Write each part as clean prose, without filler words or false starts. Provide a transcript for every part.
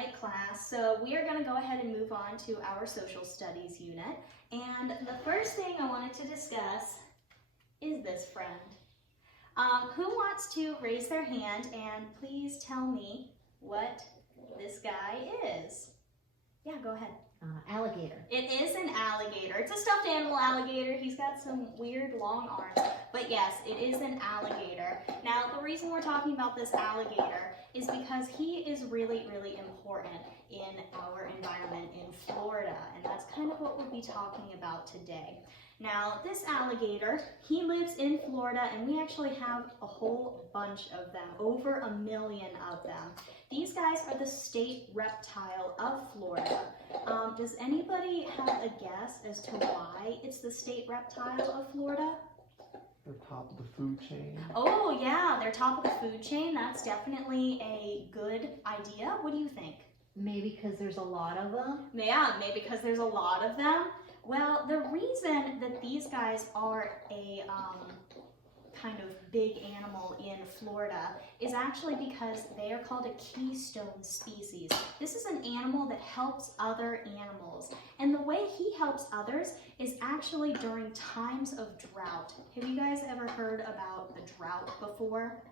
right, class, so we are going to go ahead and move on to our social studies unit. And the first thing I wanted to discuss is this friend. Who wants to raise their hand and please tell me what this guy is? Yeah, go ahead. Alligator. It is an alligator. It's a stuffed animal alligator. He's got some weird long arms, but yes, it is an alligator. Now, the reason we're talking about this alligator is because he is really, really important in our environment in Florida, and that's kind of what we'll be talking about today. Now, this alligator, he lives in Florida, and we actually have a whole bunch of them, over 1 million of them. These guys are the state reptile of Florida. Does anybody have a guess as to why it's the state reptile of Florida? They're top of the food chain. Oh yeah, they're top of the food chain. That's definitely a good idea. What do you think? Maybe because there's a lot of them? Yeah, maybe because there's a lot of them. Well, the reason that these guys are a kind of big animal in Florida is actually because they are called a keystone species. This is an animal that helps other animals, and the way he helps others is actually during times of drought. Have you guys ever heard about a drought before?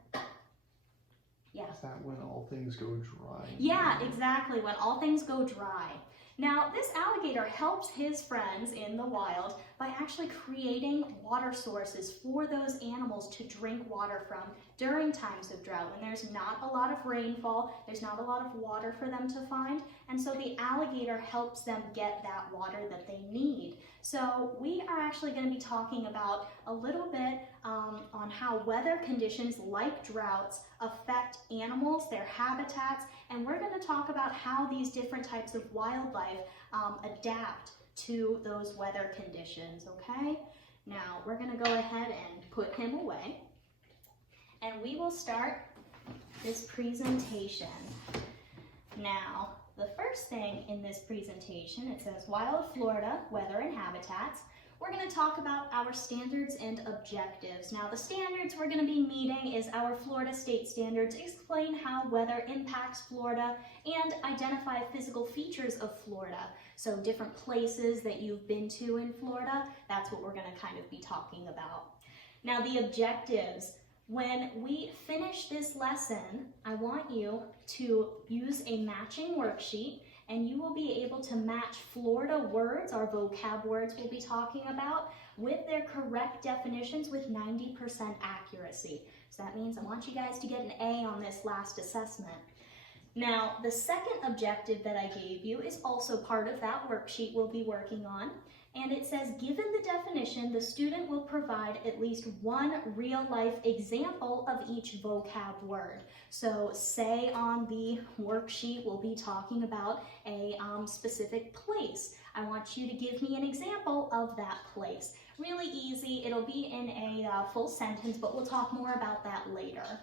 Yeah. Is that when all things go dry? Yeah, exactly, when all things go dry. Now, this alligator helps his friends in the wild by actually creating water sources for those animals to drink water from during times of drought, when there's not a lot of rainfall, there's not a lot of water for them to find, and so the alligator helps them get that water that they need. So we are actually going to be talking about a little bit on how weather conditions like droughts affect animals, their habitats, and we're going to talk about how these different types of wildlife adapt to those weather conditions, okay? Now, we're going to go ahead and put him away, and we will start this presentation. Now, the first thing in this presentation, it says Wild Florida, Weather and Habitats. We're going to talk about our standards and objectives. Now, the standards we're going to be meeting is our Florida State Standards, explain how weather impacts Florida, and identify physical features of Florida. So different places that you've been to in Florida, that's what we're going to kind of be talking about. Now, the objectives. When we finish this lesson, I want you to use a matching worksheet, and you will be able to match Florida words, our vocab words we'll be talking about, with their correct definitions with 90% accuracy. So that means I want you guys to get an A on this last assessment. Now, the second objective that I gave you is also part of that worksheet we'll be working on. And it says, given the definition, the student will provide at least one real-life example of each vocab word. So say on the worksheet, we'll be talking about a specific place. I want you to give me an example of that place. Really easy. It'll be in a full sentence, but we'll talk more about that later.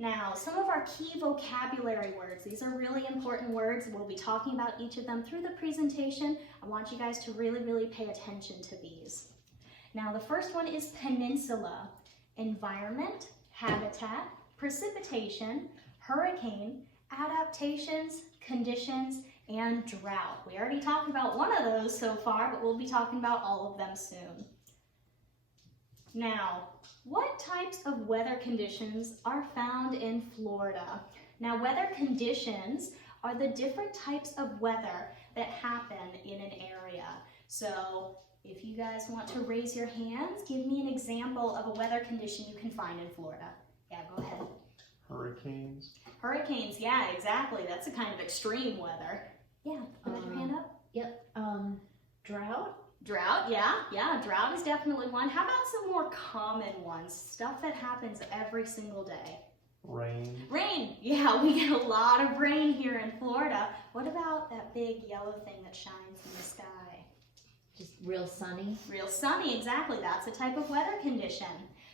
Now, some of our key vocabulary words. These are really important words. We'll be talking about each of them through the presentation. I want you guys to really, really pay attention to these. Now, the first one is peninsula, environment, habitat, precipitation, hurricane, adaptations, conditions, and drought. We already talked about one of those so far, but we'll be talking about all of them soon. Now, what types of weather conditions are found in Florida? Now, weather conditions are the different types of weather that happen in an area. So, if you guys want to raise your hands, give me an example of a weather condition you can find in Florida. Yeah, go ahead. Hurricanes. Hurricanes, yeah, exactly. That's a kind of extreme weather. Yeah, you got your hand up? Yep. Drought? Drought, yeah, drought is definitely one. How about some more common ones? Stuff that happens every single day. Rain. Rain, yeah, we get a lot of rain here in Florida. What about that big yellow thing that shines in the sky? Just real sunny? Real sunny, exactly. That's a type of weather condition.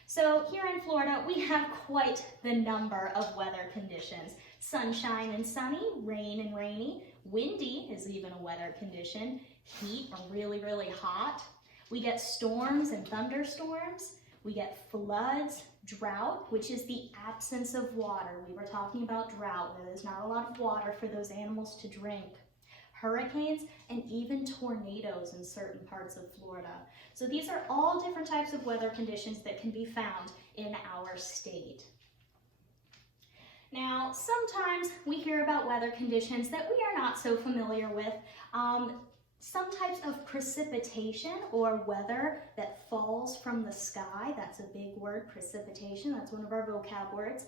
So here in Florida, we have quite the number of weather conditions. Sunshine and sunny, rain and rainy, windy is even a weather condition, heat or really, really hot. We get storms and thunderstorms. We get floods, Drought, which is the absence of water. We were talking about drought, where there's not a lot of water for those animals to drink. Hurricanes, and even tornadoes in certain parts of Florida. So these are all different types of weather conditions that can be found in our state. Now, sometimes we hear about weather conditions that we are not so familiar with. Some types of precipitation or weather that falls from the sky, that's a big word, precipitation, that's one of our vocab words,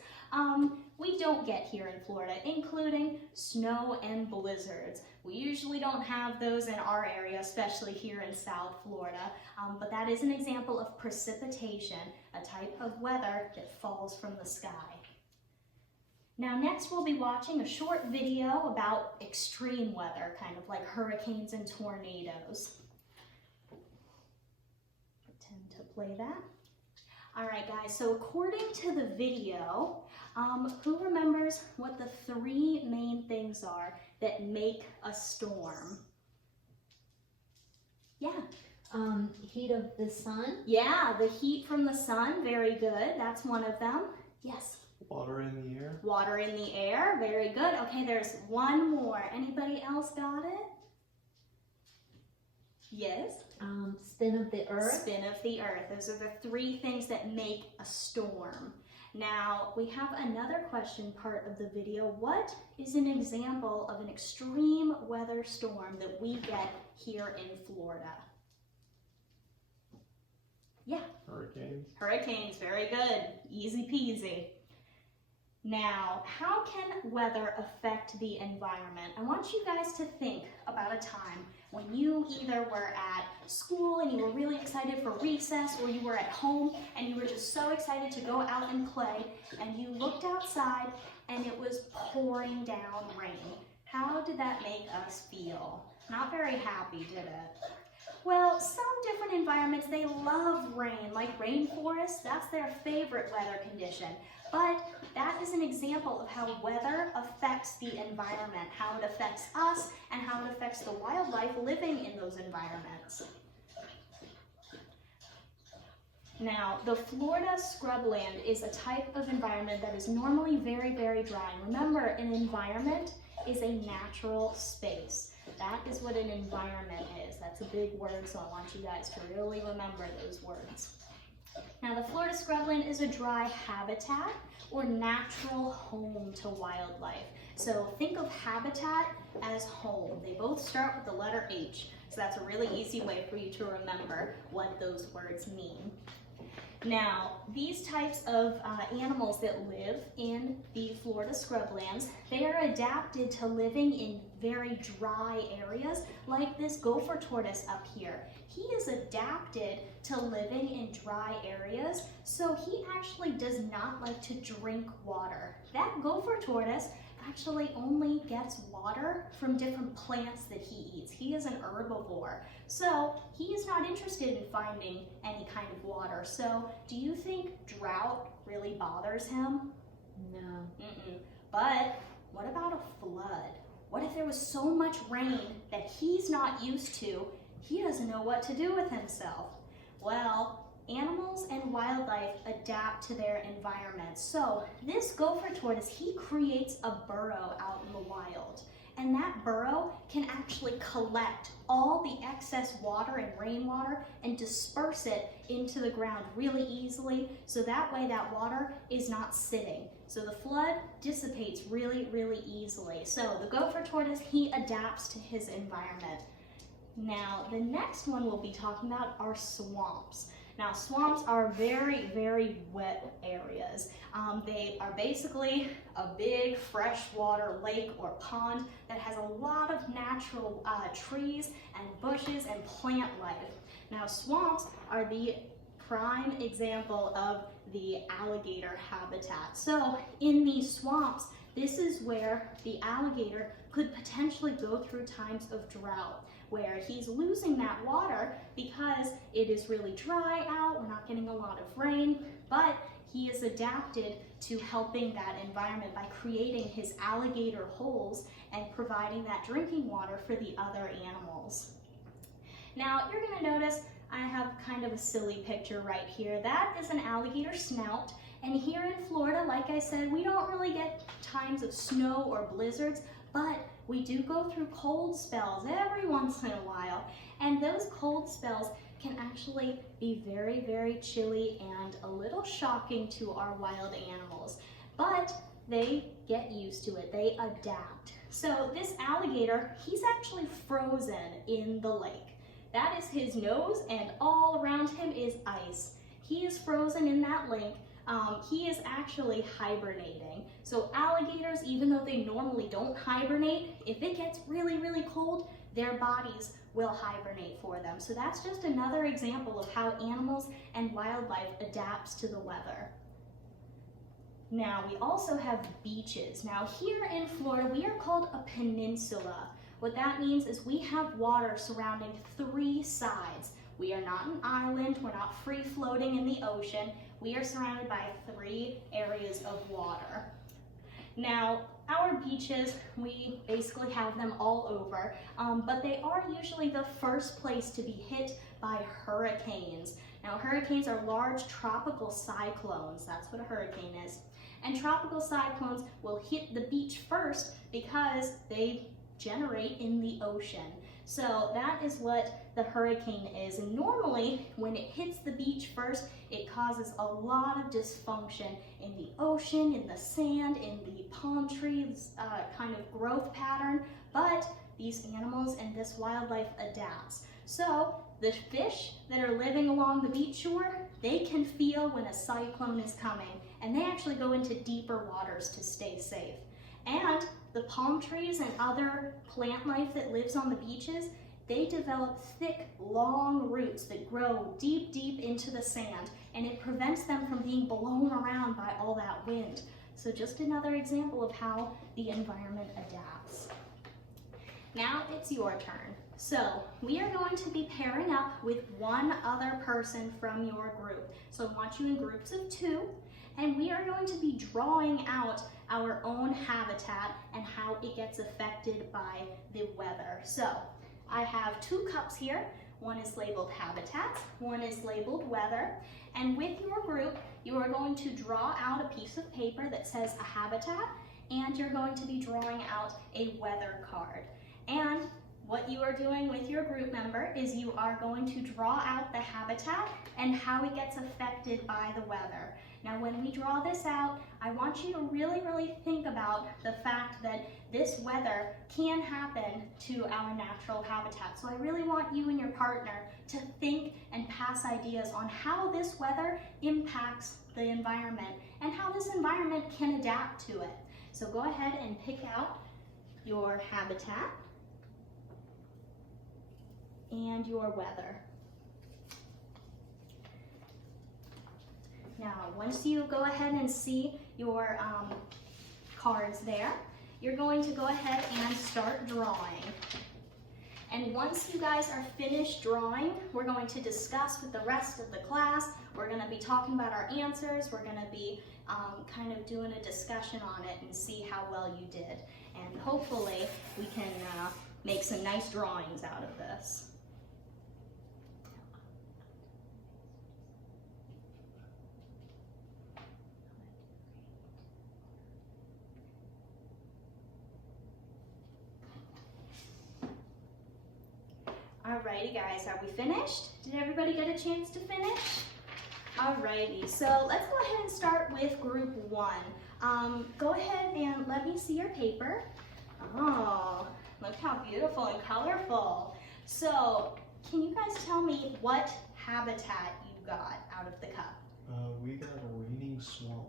we don't get here in Florida, including snow and blizzards. We usually don't have those in our area, especially here in South Florida, but that is an example of precipitation, a type of weather that falls from the sky. Now next we'll be watching a short video about extreme weather, kind of like hurricanes and tornadoes. Pretend to play that. All right guys, so according to the video, who remembers what the three main things are that make a storm? Yeah. Heat of the sun. Yeah, the heat from the sun, very good. That's one of them. Yes. Water in the air. Water in the air, very good. Okay, there's one more. Anybody else got it? Yes? Spin of the earth. Spin of the earth. Those are the three things that make a storm. Now, we have another question part of the video. What is an example of an extreme weather storm that we get here in Florida? Yeah. Hurricanes. Hurricanes, very good. Easy peasy. Now, how can weather affect the environment? I want you guys to think about a time when you either were at school and you were really excited for recess, or you were at home and you were just so excited to go out and play, and you looked outside and it was pouring down rain. How did that make us feel? Not very happy, did it? Well, some different environments, they love rain, like rainforests, that's their favorite weather condition. But that is an example of how weather affects the environment, how it affects us, and how it affects the wildlife living in those environments. Now, the Florida scrubland is a type of environment that is normally very, very dry. Remember, an environment is a natural space. That is what an environment is. That's a big word, so I want you guys to really remember those words. Now, the Florida scrubland is a dry habitat or natural home to wildlife. So think of habitat as home. They both start with the letter H, so that's a really easy way for you to remember what those words mean. Now, these types of animals that live in the Florida scrublands, they are adapted to living in very dry areas, like this gopher tortoise up here. He is adapted to living in dry areas, so he actually does not like to drink water. That gopher tortoise actually only gets water from different plants that he eats. He is an herbivore, so he is not interested in finding any kind of water. So do you think drought really bothers him? No. But what about a flood? What if there was so much rain that he's not used to, he doesn't know what to do with himself? Well, animals and wildlife adapt to their environment. So this gopher tortoise, he creates a burrow out in the wild. And that burrow can actually collect all the excess water and rainwater and disperse it into the ground really easily, so that way that water is not sitting. So the flood dissipates really, really easily. So the gopher tortoise, he adapts to his environment. Now, the next one we'll be talking about are swamps. Now, swamps are very, very wet areas. They are basically a big freshwater lake or pond that has a lot of natural trees and bushes and plant life. Now, swamps are the prime example of the alligator habitat. So, in these swamps, this is where the alligator could potentially go through times of drought, where he's losing that water because it is really dry out, we're not getting a lot of rain, but he is adapted to helping that environment by creating his alligator holes and providing that drinking water for the other animals. Now, you're gonna notice I have kind of a silly picture right here. That is an alligator snout, And here in Florida, like I said, we don't really get times of snow or blizzards, but we do go through cold spells every once in a while. And those cold spells can actually be very, very chilly and a little shocking to our wild animals. But they get used to it, they adapt. So this alligator, he's actually frozen in the lake. That is his nose, and all around him is ice. He is frozen in that lake. He is actually hibernating. So alligators, even though they normally don't hibernate, if it gets really, really cold, their bodies will hibernate for them. So that's just another example of how animals and wildlife adapts to the weather. Now, we also have beaches. Now, here in Florida, we are called a peninsula. What that means is we have water surrounding 3 sides. We are not an island, we're not free floating in the ocean. We are surrounded by 3 areas of water. Now, our beaches, we basically have them all over, but they are usually the first place to be hit by hurricanes. Now, hurricanes are large tropical cyclones. That's what a hurricane is. And tropical cyclones will hit the beach first because they generate in the ocean. So that is what the hurricane is. And normally, when it hits the beach first, it causes a lot of dysfunction in the ocean, in the sand, in the palm trees kind of growth pattern. But these animals and this wildlife adapts. So the fish that are living along the beach shore, they can feel when a cyclone is coming, and they actually go into deeper waters to stay safe. And the palm trees and other plant life that lives on the beaches, they develop thick, long roots that grow deep, deep into the sand, and it prevents them from being blown around by all that wind. So just another example of how the environment adapts. Now it's your turn. So we are going to be pairing up with one other person from your group. So I want you in groups of 2, and we are going to be drawing out our own habitat and how it gets affected by the weather. So I have 2 cups here. One is labeled habitats, one is labeled weather. And with your group, you are going to draw out a piece of paper that says a habitat, and you're going to be drawing out a weather card. And what you are doing with your group member is you are going to draw out the habitat and how it gets affected by the weather. Now, when we draw this out, I want you to really, really think about the fact that this weather can happen to our natural habitat. So I really want you and your partner to think and pass ideas on how this weather impacts the environment and how this environment can adapt to it. So go ahead and pick out your habitat and your weather. Now, once you go ahead and see your cards there, you're going to go ahead and start drawing. And once you guys are finished drawing, we're going to discuss with the rest of the class. We're going to be talking about our answers. We're going to be kind of doing a discussion on it and see how well you did. And hopefully we can make some nice drawings out of this. Alrighty guys, are we finished? Did everybody get a chance to finish? Alrighty, so let's go ahead and start with group 1. Go ahead and let me see your paper. Oh, look how beautiful and colorful. So, can you guys tell me what habitat you got out of the cup? We got a raining swamp.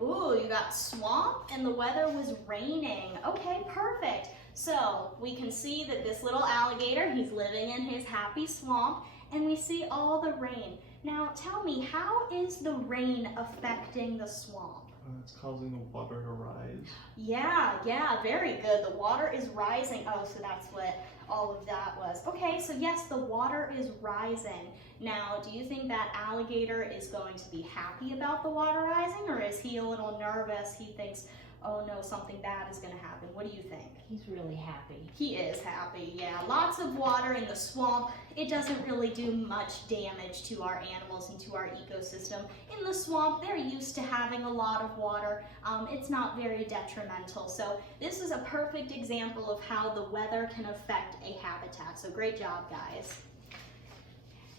Ooh, you got swamp and the weather was raining. Okay, perfect. So we can see that this little alligator, he's living in his happy swamp, and we see all the rain. Now tell me, how is the rain affecting the swamp? It's causing the water to rise. Yeah, very good. The water is rising. Oh, so that's what all of that was. Okay, so yes, the water is rising. Now, do you think that alligator is going to be happy about the water rising, or is he a little nervous? He thinks, oh no, something bad is going to happen. What do you think? He's really happy. He is happy, yeah. Lots of water in the swamp. It doesn't really do much damage to our animals and to our ecosystem. In the swamp, they're used to having a lot of water. It's not very detrimental. So this is a perfect example of how the weather can affect a habitat. So great job, guys.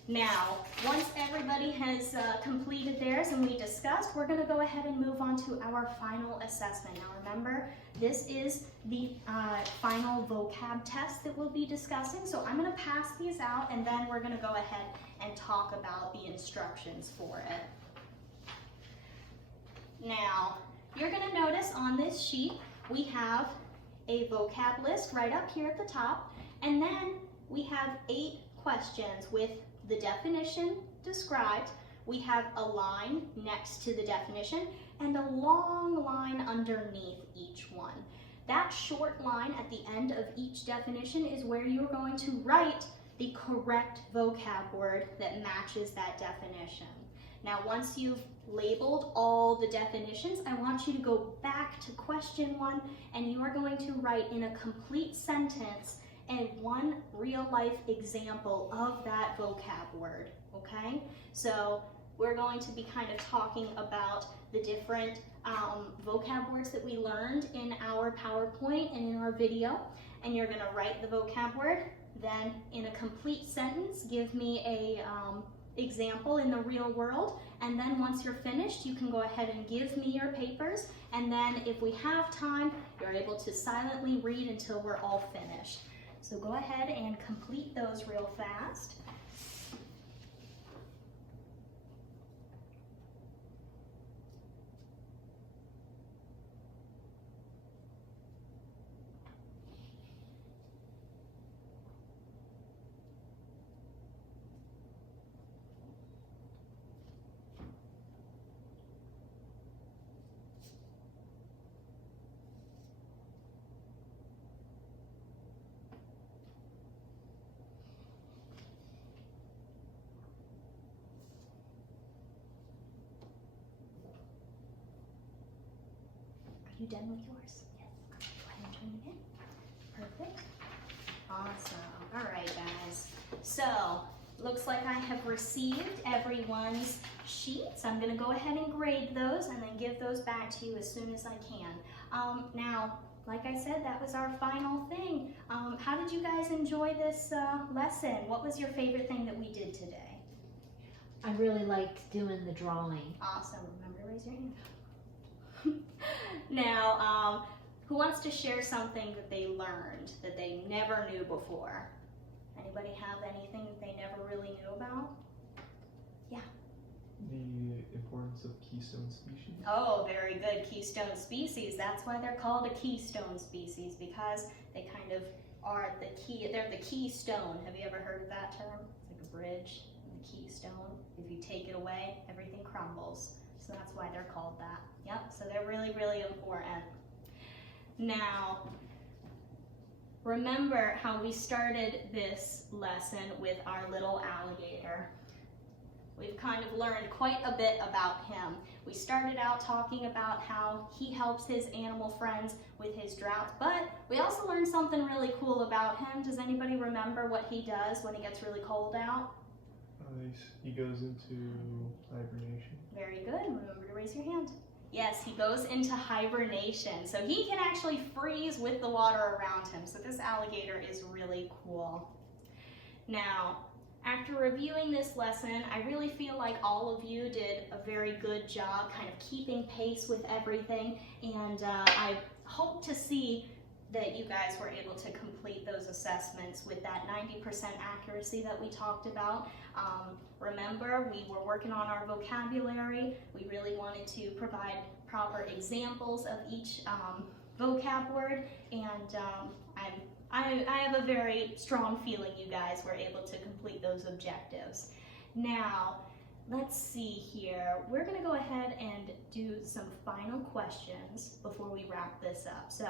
Now, once everybody has completed theirs and we discussed, we're going to go ahead and move on to our final assessment. Now remember, this is the final vocab test that we'll be discussing. So I'm going to pass these out and then we're going to go ahead and talk about the instructions for it. Now, you're going to notice on this sheet, we have a vocab list right up here at the top, and then we have 8 questions with the definition described. We have a line next to the definition and a long line underneath each one. That short line at the end of each definition is where you're going to write the correct vocab word that matches that definition. Now, once you've labeled all the definitions, I want you to go back to question 1 and you are going to write in a complete sentence and one real-life example of that vocab word, okay? So we're going to be kind of talking about the different vocab words that we learned in our PowerPoint and in our video, and you're gonna write the vocab word, then in a complete sentence, give me a example in the real world, and then once you're finished, you can go ahead and give me your papers, and then if we have time, you're able to silently read until we're all finished. So go ahead and complete those real fast. Are you done with yours? Yes. Go ahead and turn it in. Perfect. Awesome. All right, guys. So, looks like I have received everyone's sheets. I'm going to go ahead and grade those and then give those back to you as soon as I can. Now, like I said, that was our final thing. How did you guys enjoy this lesson? What was your favorite thing that we did today? I really liked doing the drawing. Awesome. Remember to raise your hand. Now, who wants to share something that they learned that they never knew before? Anybody have anything that they never really knew about? Yeah. The importance of keystone species. Oh, very good. Keystone species. That's why they're called a keystone species, because they kind of are the key. They're the keystone. Have you ever heard of that term? It's like a bridge, the keystone. If you take it away, everything crumbles. So that's why they're called that. Yep, so they're really, really important. Now, remember how we started this lesson with our little alligator. We've kind of learned quite a bit about him. We started out talking about how he helps his animal friends with his droughts, but we also learned something really cool about him. Does anybody remember what he does when it gets really cold out? He goes into hibernation. Very good. Remember to raise your hand. Yes, he goes into hibernation. So he can actually freeze with the water around him. So this alligator is really cool. Now, after reviewing this lesson, I really feel like all of you did a very good job kind of keeping pace with everything. And I hope to see that you guys were able to complete those assessments with that 90% accuracy that we talked about. Remember, we were working on our vocabulary. We really wanted to provide proper examples of each vocab word, and I have a very strong feeling you guys were able to complete those objectives. Now, let's see here. We're gonna go ahead and do some final questions before we wrap this up. So,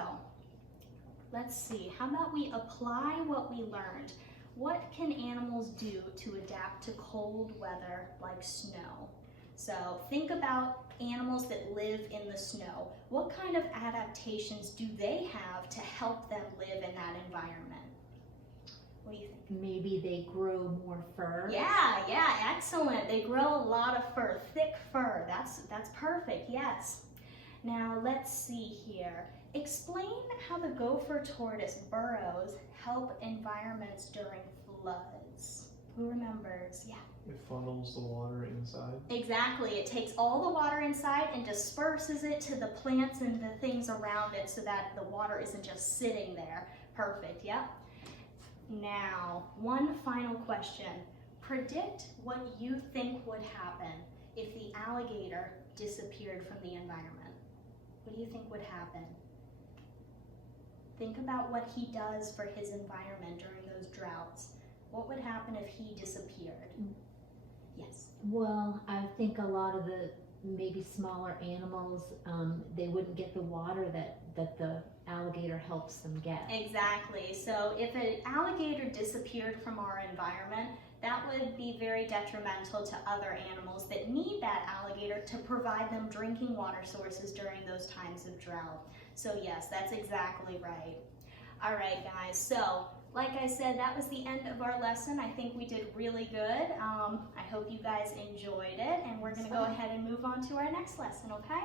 let's see, how about we apply what we learned? What can animals do to adapt to cold weather like snow? So think about animals that live in the snow. What kind of adaptations do they have to help them live in that environment? What do you think? Maybe they grow more fur. Yeah, excellent. They grow a lot of fur, thick fur. That's perfect, yes. Now let's see here. Explain how the gopher tortoise burrows help environments during floods. Who remembers? Yeah. It funnels the water inside. Exactly. It takes all the water inside and disperses it to the plants and the things around it so that the water isn't just sitting there. Perfect, yep. Now, one final question. Predict what you think would happen if the alligator disappeared from the environment. What do you think would happen? Think about what he does for his environment during those droughts. What would happen if he disappeared? Yes. Well, I think a lot of the maybe smaller animals, they wouldn't get the water that the alligator helps them get. Exactly. So if an alligator disappeared from our environment, that would be very detrimental to other animals that need that alligator to provide them drinking water sources during those times of drought. So yes, that's exactly right. All right, guys. So like I said, that was the end of our lesson. I think we did really good. I hope you guys enjoyed it, and we're going to go ahead and move on to our next lesson, okay?